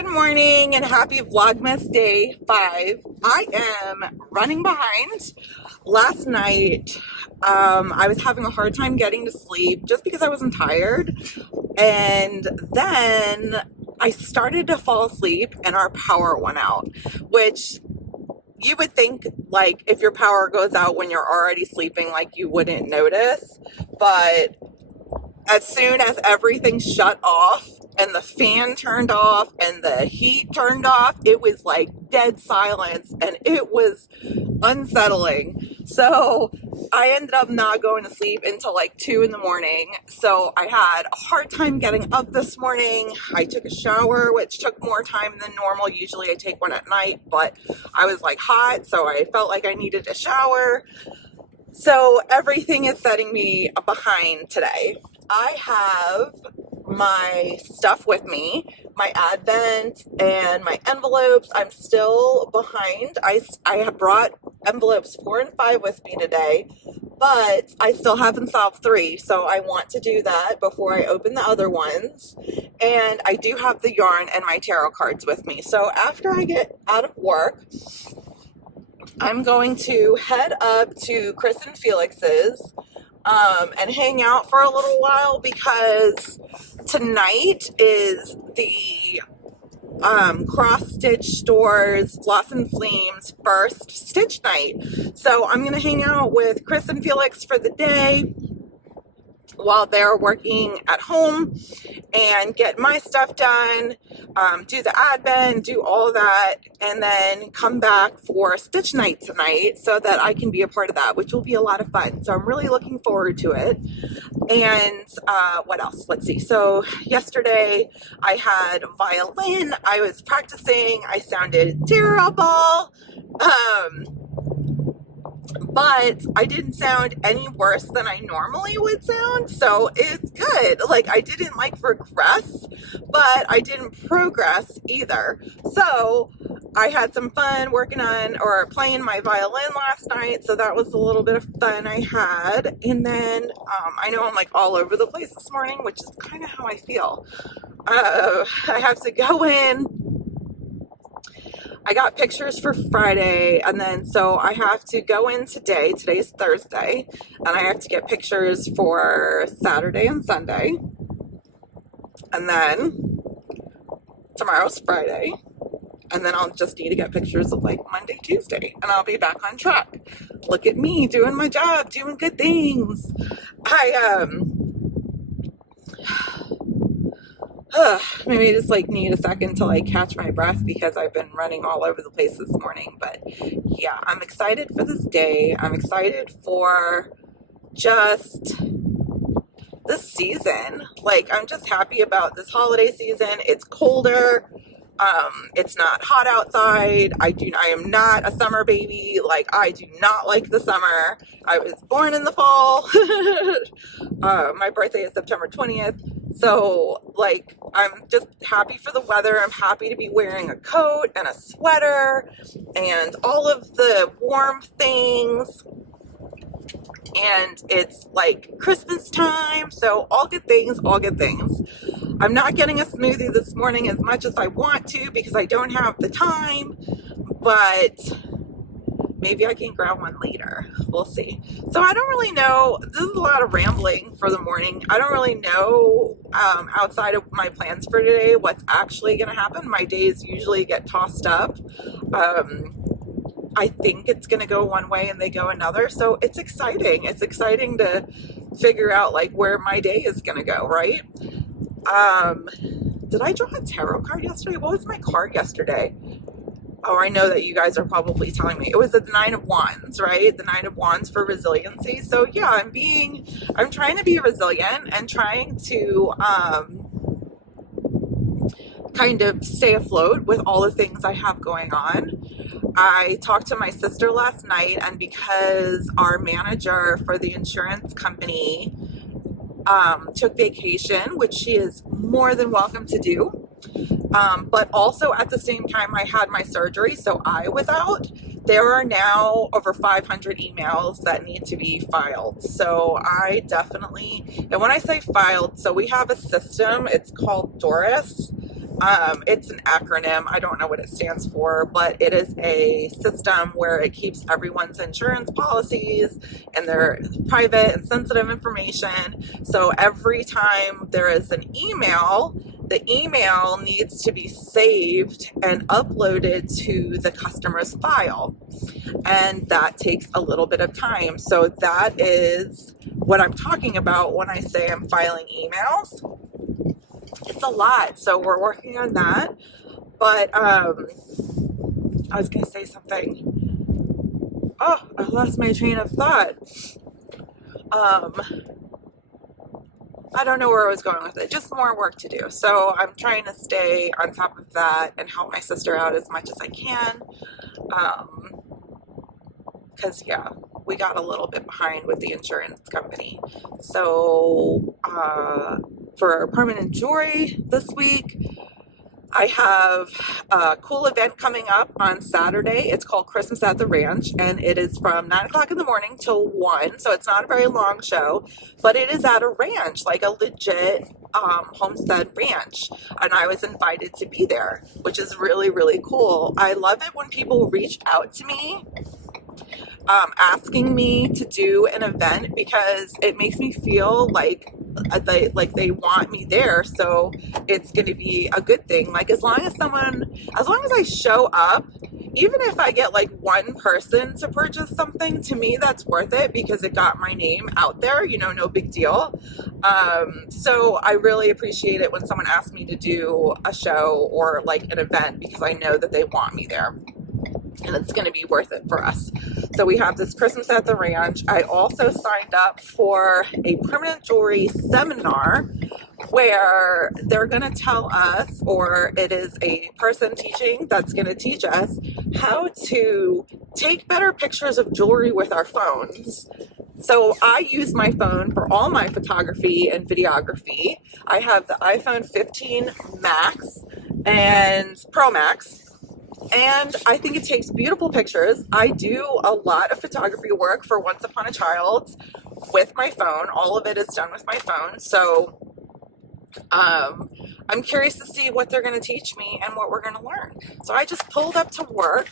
Good morning and happy Vlogmas day 5. I am running behind. Last night, I was having a hard time getting to sleep just because I wasn't tired. And then I started to fall asleep and our power went out, which you would think, like, if your power goes out when you're already sleeping, like, you wouldn't notice. But as soon as everything shut off and the fan turned off and the heat turned off, it was like dead silence and it was unsettling. So I ended up not going to sleep until like 2 in the morning. So I had a hard time getting up this morning. I took a shower, which took more time than normal. Usually I take one at night, but I was like hot, so I felt like I needed a shower. So everything is setting me behind today. I have my stuff with me, my Advent and my envelopes. I'm still behind. I have brought envelopes 4 and 5 with me today, but I still haven't solved 3. So I want to do that before I open the other ones. And I do have the yarn and my tarot cards with me. So after I get out of work, I'm going to head up to Chris and Felix's and hang out for a little while because tonight is the Cross Stitch Store's Floss and Flame's first stitch night. So I'm going to hang out with Chris and Felix for the day while they're working at home and get my stuff done, do the Advent, do all that, and then come back for stitch night tonight so that I can be a part of that, which will be a lot of fun. So I'm really looking forward to it. And what else? Let's see. So yesterday I had violin. I was practicing. I sounded terrible. But I didn't sound any worse than I normally would sound, so it's good. Like, I didn't regress, but I didn't progress either. So I had some fun working on or playing my violin last night, so that was a little bit of fun I had. And then I know I'm all over the place this morning, which is kind of how I feel. I have to go in. I got pictures for Friday, and then so I have to go in today. Today's Thursday, and I have to get pictures for Saturday and Sunday. And then tomorrow's Friday, and then I'll just need to get pictures of Monday, Tuesday, and I'll be back on track. Look at me doing my job, doing good things. Maybe I just need a second to catch my breath because I've been running all over the place this morning. But yeah, I'm excited for this day. I'm excited for just this season. I'm just happy about this holiday season. It's colder. It's not hot outside. I am not a summer baby. I do not like the summer. I was born in the fall. My birthday is September 20th. So, I'm just happy for the weather. I'm happy to be wearing a coat and a sweater and all of the warm things. And it's Christmas time, so all good things, all good things. I'm not getting a smoothie this morning as much as I want to because I don't have the time, but maybe I can grab one later. We'll see. So I don't really know. This is a lot of rambling for the morning. I don't really know outside of my plans for today what's actually going to happen. My days usually get tossed up. I think it's going to go one way and they go another. So it's exciting. It's exciting to figure out where my day is going to go, right? Did I draw a tarot card yesterday? What was my card yesterday? Oh, I know that you guys are probably telling me. It was the 9 of Wands, right? The 9 of Wands for resiliency. So yeah, I'm trying to be resilient and trying to kind of stay afloat with all the things I have going on. I talked to my sister last night, and because our manager for the insurance company took vacation, which she is more than welcome to do, but also at the same time I had my surgery, so I was out. There are now over 500 emails that need to be filed. So I definitely, and when I say filed, so we have a system, it's called Doris, It's an acronym. I don't know what it stands for, but it is a system where it keeps everyone's insurance policies and their private and sensitive information. So every time there is an email, the email needs to be saved and uploaded to the customer's file. And that takes a little bit of time. So that is what I'm talking about when I say I'm filing emails. It's a lot. So we're working on that. But I was going to say something. Oh, I lost my train of thought. I don't know where I was going with it. Just more work to do. So I'm trying to stay on top of that and help my sister out as much as I can. Because, yeah, we got a little bit behind with the insurance company. So for permanent jewelry this week, I have a cool event coming up on Saturday. It's called Christmas at the Ranch, and it is from 9 o'clock in the morning till 1. So it's not a very long show, but it is at a ranch, like a legit homestead ranch. And I was invited to be there, which is really, really cool. I love it when people reach out to me asking me to do an event, because it makes me feel like they want me there. So it's going to be a good thing. Like as long as I show up, even if I get like one person to purchase something, to me that's worth it, because it got my name out there, no big deal. So I really appreciate it when someone asks me to do a show or like an event, because I know that they want me there. And it's going to be worth it for us. So we have this Christmas at the Ranch. I also signed up for a permanent jewelry seminar where they're going to tell us, or it is a person teaching that's going to teach us how to take better pictures of jewelry with our phones. So I use my phone for all my photography and videography. I have the iPhone 15 Max and Pro Max. And I think it takes beautiful pictures. I do a lot of photography work for Once Upon a Child with my phone. All of it is done with my phone. So I'm curious to see what they're going to teach me and what we're going to learn. So I just pulled up to work.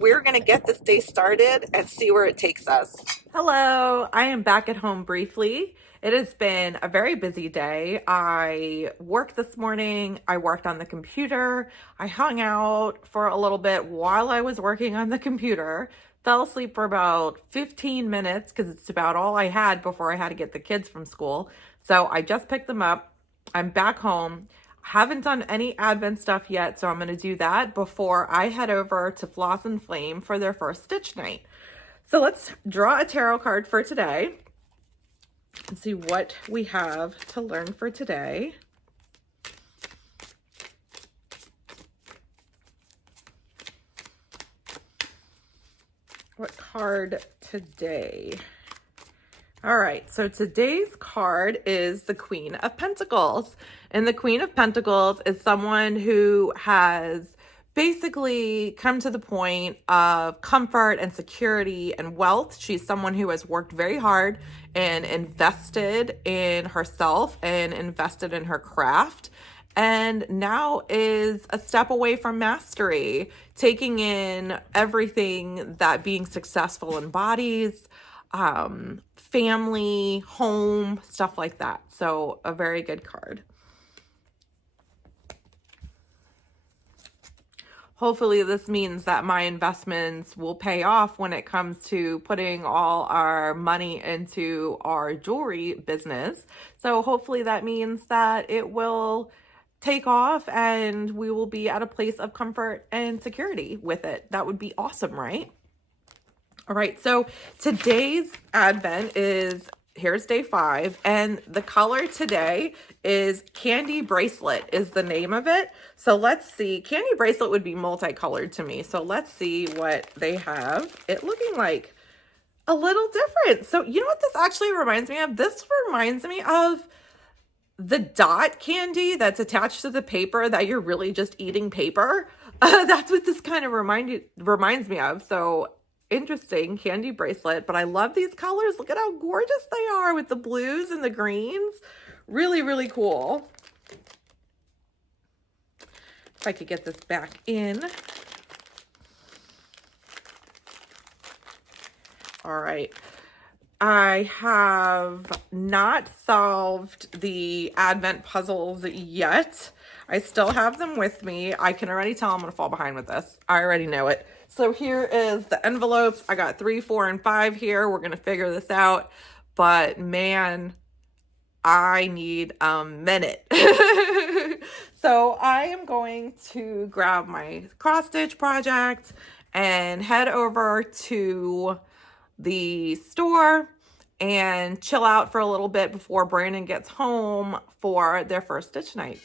We're going to get this day started and see where it takes us. Hello, I am back at home briefly. It has been a very busy day. I worked this morning. I worked on the computer. I hung out for a little bit while I was working on the computer. Fell asleep for about 15 minutes because it's about all I had before I had to get the kids from school. So I just picked them up. I'm back home. Haven't done any Advent stuff yet, so I'm going to do that before I head over to Floss and Flame for their first stitch night. So let's draw a tarot card for today and see what we have to learn for today. What card today? All right, so today's card is the Queen of Pentacles. And the Queen of Pentacles is someone who has basically come to the point of comfort and security and wealth. She's someone who has worked very hard and invested in herself and invested in her craft, and now is a step away from mastery, taking in everything that being successful embodies, family, home, stuff like that. So a very good card. Hopefully this means that my investments will pay off when it comes to putting all our money into our jewelry business. So hopefully that means that it will take off and we will be at a place of comfort and security with it. That would be awesome, right? All right, so today's Advent is, here's day 5, and the color today is Candy Bracelet is the name of it. So let's see, Candy Bracelet would be multicolored to me. So let's see what they have. It looking like a little different. So you know what this actually reminds me of? This reminds me of the dot candy that's attached to the paper that you're really just eating paper. That's what this kind of reminds me of. So interesting, Candy Bracelet, but I love these colors. Look at how gorgeous they are with the blues and the greens. Really, really cool. If I could get this back in. All right. I have not solved the Advent puzzles yet. I still have them with me. I can already tell I'm going to fall behind with this. I already know it. So here is the envelopes. I got 3, 4, and 5 here. We're going to figure this out. But man, I need a minute. So I am going to grab my cross stitch project and head over to the store and chill out for a little bit before Brandon gets home for their first stitch night.